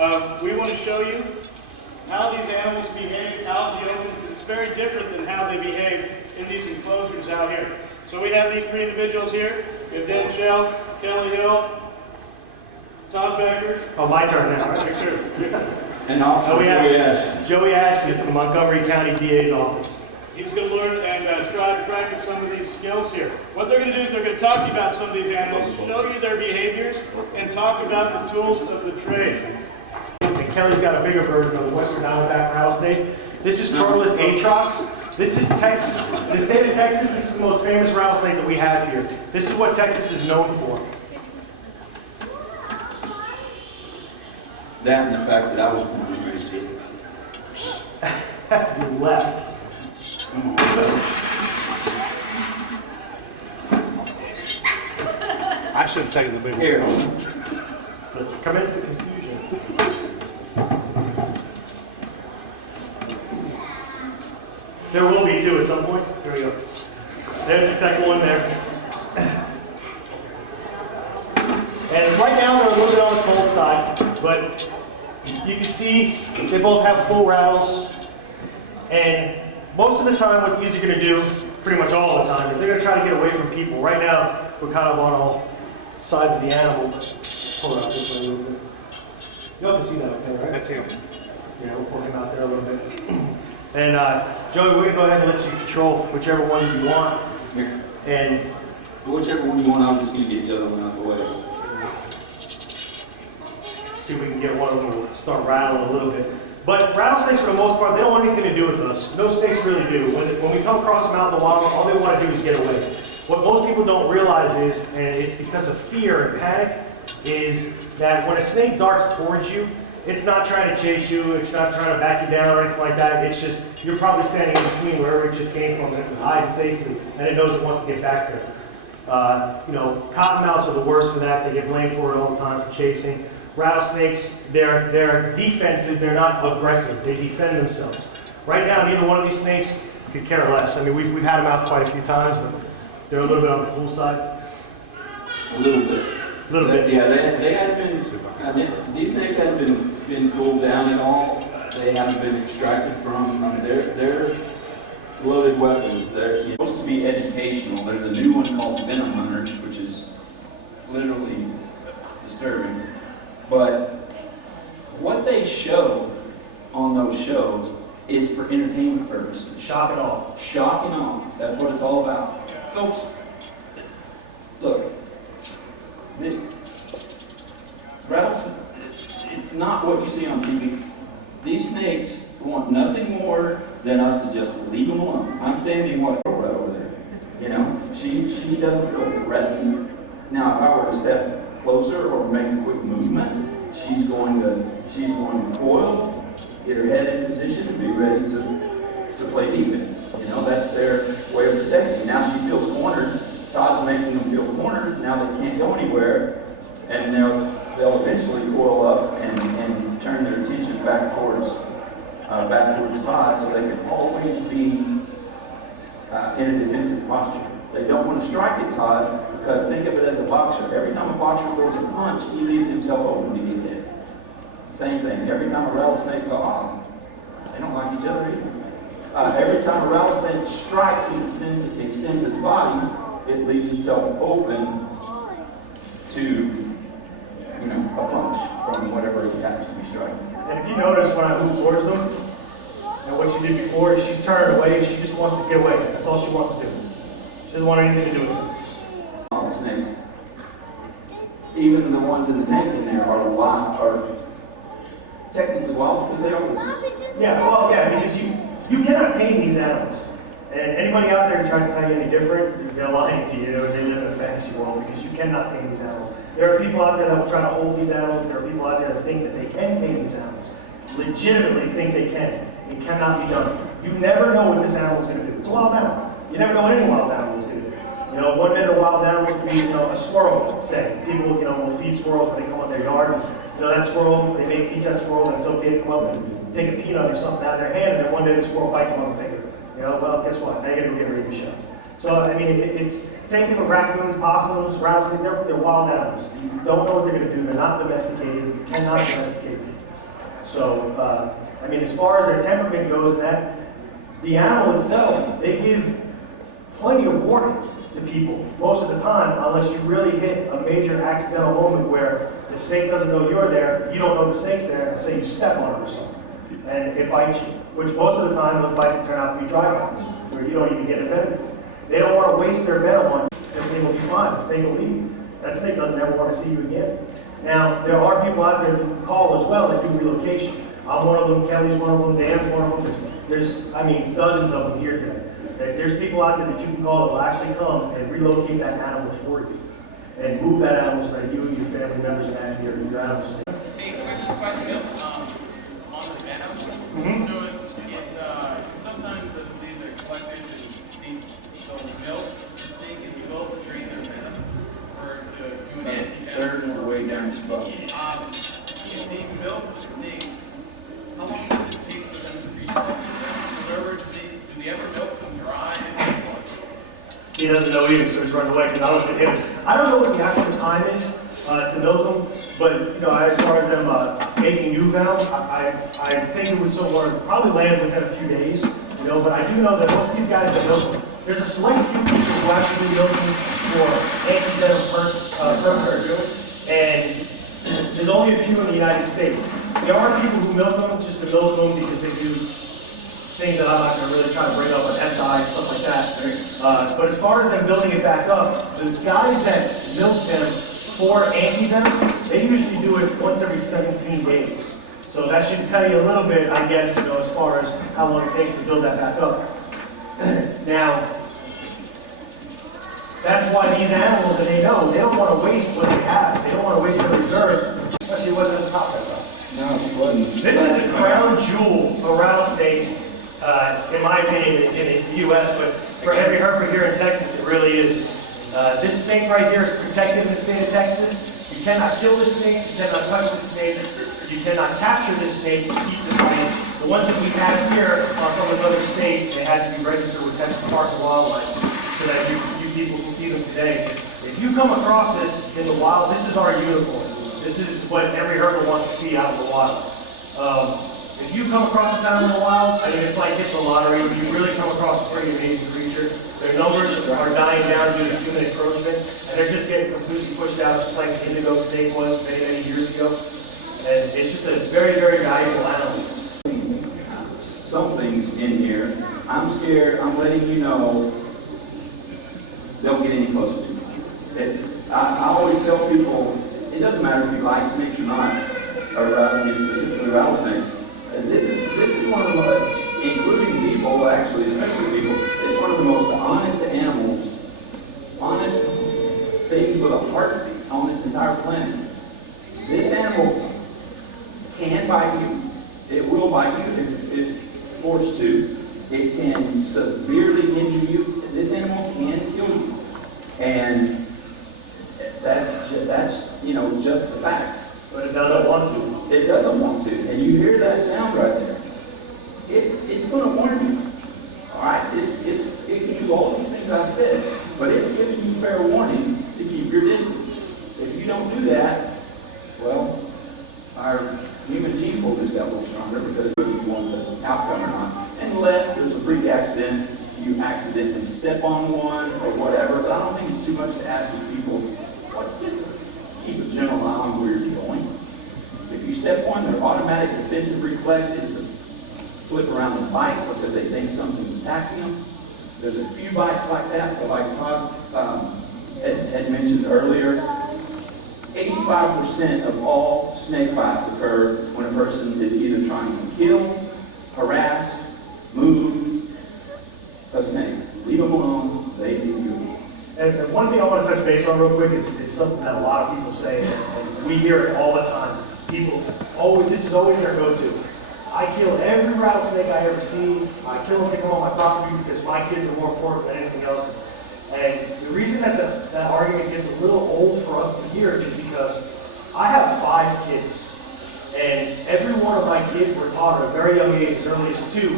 We want to show you how these animals behave out in the open. It's very different than how they behave in these enclosures out here. So we have these three individuals here. We have Dan Shell, Kelly Hill, Todd Becker. Oh, my turn now. Your turn. And also we have Joey Ashley from the Montgomery County DA's office. He's going to learn and try to practice some of these skills here. What they're going to do is they're going to talk to you about some of these animals, show you their behaviors, and talk about the tools of the trade. And Kelly's got a bigger version of the Western Diamondback rattlesnake. This is Turtles atrox. This is Texas, the state of Texas. This is the most famous rattlesnake that we have here. This is what Texas is known for. that and the fact that I was born and raised here. You left. Come on. I should have taken the big one. Here. Let's commence the confusion. There will be two at some point. Here we go. There's the second one there. And right now they're a little bit on the cold side, but you can see they both have full rattles. And most of the time what these are going to do, pretty much all the time, is they're going to try to get away from people. Right now we're kind of on all sides of the animal. Pull it out this way a little bit. You have to see that, okay, right? That's him. Yeah, we'll pull him out there a little bit. And Joey, we're going to go ahead and let you control whichever one you want. Here. And Whichever one you want, I'm just going to get the other one out the way. see if we can get one of them to start rattling a little bit. But rattlesnakes, for the most part, they don't want anything to do with us. No snakes really do. When we come across them out in the wild, all they want to do is get away. What most people don't realize is, and it's because of fear and panic, is that when a snake darts towards you, it's not trying to chase you, it's not trying to back you down or anything like that. It's just, you're probably standing in between wherever it just came from and it can hide safely, and it knows it wants to get back there. You know, cottonmouths are the worst for that. They get blamed for it all the time for chasing. Rattlesnakes, they're defensive, they're not aggressive. They defend themselves. Right now, neither one of these snakes could care less. I mean, we've had them out quite a few times, but they're a little bit on the cool side. A little bit. A little bit. Yeah, they haven't been, these snakes haven't been cooled down at all. They haven't been extracted from, I mean, they're loaded weapons. They're supposed to be educational. There's a new one called Venom Hunters, which is literally disturbing. But what they show on those shows is for entertainment purposes. Shock and awe. Shock and awe. That's what it's all about. Folks, look, rattlesnake, it's not what you see on TV. These snakes want nothing more than us to just leave them alone. I'm standing right over there. You know, she doesn't feel threatened. Now, if I were to step closer or make a quick movement, she's going to coil, get her head in position, and be ready to play defense. You know, that's their way of protecting. Now she feels cornered. Todd's making them feel cornered. Now they can't go anywhere, and they'll eventually coil up and turn their attention back towards Todd, so they can always be in a defensive posture. They don't want to strike at Todd because think of it as a boxer. Every time a boxer throws a punch, he leaves himself open to get hit. Same thing. Every time a rattlesnake goes on, they don't like each other either. Every time a rattlesnake strikes and extends its body, it leaves itself open to, you know, a punch from whatever it happens to be striking. And if you notice when I move towards them, and what she did before is she's turned away, she just wants to get away. That's all she wants to do. She doesn't want anything to do with it. Snakes, even the ones in the tank in there are wild, are technically wild because they are. Yeah, well, yeah, because you cannot tame these animals. And anybody out there who tries to tell you any different, they're lying to you. They live in a fantasy world because you cannot tame these animals. There are people out there that will try to hold these animals. There are people out there that think that they can tame these animals. Legitimately think they can. It cannot be done. You never know what this animal is going to do. It's a wild animal. You never know what any wild animal is going to do. You know, one minute a wild animal could be, you know, a squirrel, say. People, you know, will feed squirrels when they come in their yard. You know, that squirrel, they may teach that squirrel that it's okay to come up and take a peanut or something out of their hand, and then one day the squirrel bites them on the finger. You know, well, guess what? Now you're going to get rabies shots. So, I mean, it's same thing with raccoons, possums, rattlesnakes. They're wild animals. You don't know what they're going to do. They're not domesticated. You cannot domesticate them. So, I mean, as far as their temperament goes and that, the animal itself, they give plenty of warning to people most of the time, unless you really hit a major accidental moment where the snake doesn't know you're there, you don't know the snake's there, and say you step on it or something, and it bites you, which most of the time those bites turn out to be dry bites, where you don't even get offended. They don't want to waste their venom on you. Everything will be fine. The snake will leave. That snake doesn't ever want to see you again. Now, there are people out there that call as well that do relocation. I'm one of them, Kelly's one of them, Dan's one of them. There's, I mean, dozens of them here today. There's people out there that you can call that will actually come and relocate that animal for you and move that animal so that you and your family members and your animals. Hey, quick question on the venom. So sometimes these are collected and they'll milk the snake and you also drain their venom or to do an anti-venom. Third of the way down this boat. If they milk the snake, how long does it take for them to reach the servers? Do they ever milk them dry? He doesn't know either, so he's running away. Because I looked at him. I don't know what the actual time is to milk them, but you know, as far as them making new venom, I think it was somewhere probably land within a few days. You know, but I do know that most of these guys that milk them, there's a select few people who actually milk them for anti-venom purposes, and there's only a few in the United States. There are people who milk them just to milk them because they do things that I'm not going to really try to bring up, like SI, stuff like that. But as far as them building it back up, the guys that milk them for anti-venom, they usually do it once every 17 days. So that should tell you a little bit, I guess, you know, as far as how long it takes to build that back up. Now, that's why these animals, and they know, they don't want to waste what they have. They don't want to waste their reserve, especially what doesn't top that up. No, it wasn't. This is a crown jewel of rattlesnakes, in my opinion, in the U.S., but for every herper here in Texas, it really is. This snake right here is protected in the state of Texas. You cannot kill this snake, you cannot touch this snake, you cannot capture this snake, you keep this snake. The ones that we have here are from another state. They had to be registered with Texas Park and Wildlife so that you people can see them today. If you come across this in the wild, this is our unicorn. This is what every herper wants to see out in the wild. If you come across this out in the wild, I mean, it's like hitting the lottery. You really come across a pretty amazing creature. Their numbers are dying down due to human encroachment, and they're just getting completely pushed out, just like the indigo snake was many, many years ago. And it's just a very, very valuable animal. Some things in here, I'm scared, I'm letting you know, don't get any closer to me. I always tell people, it doesn't matter if you like snakes or not, or specifically rattlesnakes. And this is one of the most, including people, actually, especially people, it's one of the most honest animals, honest things with a heartbeat on this entire planet. This animal can bite you. It will bite you if forced to. It can severely injure you. This animal can kill you. And that's you know, just the fact. But it doesn't want to. It doesn't want to. And you hear that sound right there. It's going to warn you. All right? It can do all these things I said, but it's giving you fair warning to keep your distance. If you don't do that, well, our human gene pool just got a little stronger because you want the outcome or not. Unless there's a freak accident, you accidentally step on one or whatever. But I don't think it's too much to ask these people, just keep a general eye on where you're going. If you step on, their automatic defensive reflex is to flip around and bite because they think something's attacking them. There's a few bites like that, but like Todd had mentioned earlier, 85% of all snake bites occur when a person is either trying to kill, harass, move a snake. Leave them alone, they leave you alone. And one thing I want to touch base on real quick is something that a lot of people say, and we hear it all the time. People always, this is always their go-to. I kill every rattlesnake I ever see. I kill them to come on my property because my kids are more important than anything else. And the reason that that argument gets a little old for us to hear is because I have 5 kids. And every one of my kids were taught at a very young age, as early as 2,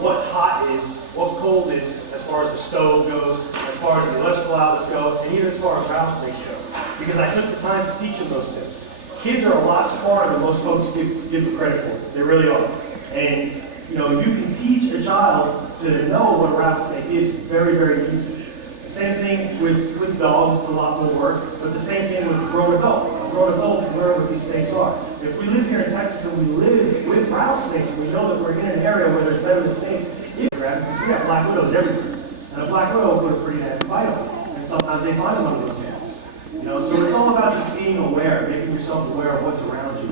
what hot is, what cold is, as far as the stove goes, as far as the electrical outlets go, and even as far as rattlesnakes go. Because I took the time to teach them those things. kids are a lot smarter than most folks give them credit for. They really are. And, you know, you can teach a child to know what a rattlesnake is very, very easily. The same thing with dogs, it's a lot more work, but the same thing with a grown adult. A grown adult can learn what these snakes are. If we live here in Texas and we live with rattlesnakes, and we know that we're in an area where there's venomous snakes, we got black widows everywhere. And a black widow will put a pretty nasty bite on them. And sometimes they find them under those animals. You know, so it's all about just being aware, making yourself aware of what's around you.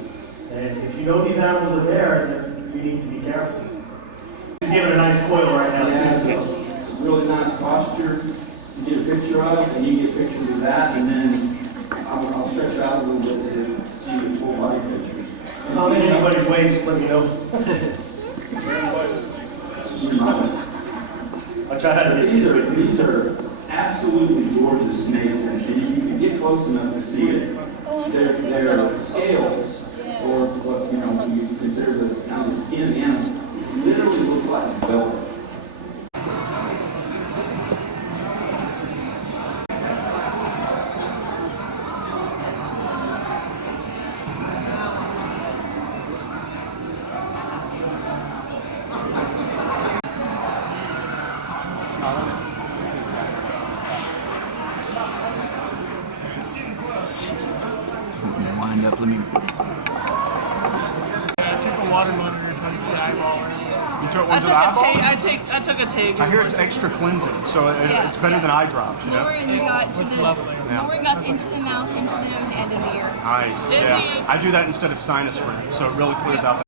And if you know these animals are there, then you need to be careful. He's giving a nice coil right now, too. So. Really nice posture. You get a picture of, and you get pictures of that, and then I'll stretch out a little bit to see the full body picture. If I'm in anybody's way, just let me know. I'll try to get These are absolutely gorgeous snakes, and if you can get close enough to see it, their scales, or what you consider the kind of the skin of the animal, literally looks like velvet. Wind up, let me. I took a water monitor and put it to the eyeball. You took one to the eyeball? I took a take. I hear it's extra cleansing, so it's better than eye drops. Lauren got to the Lauren got into the mouth, into the nose, and in the ear. Nice. Yeah. I do that instead of sinus rinse, so it really clears out.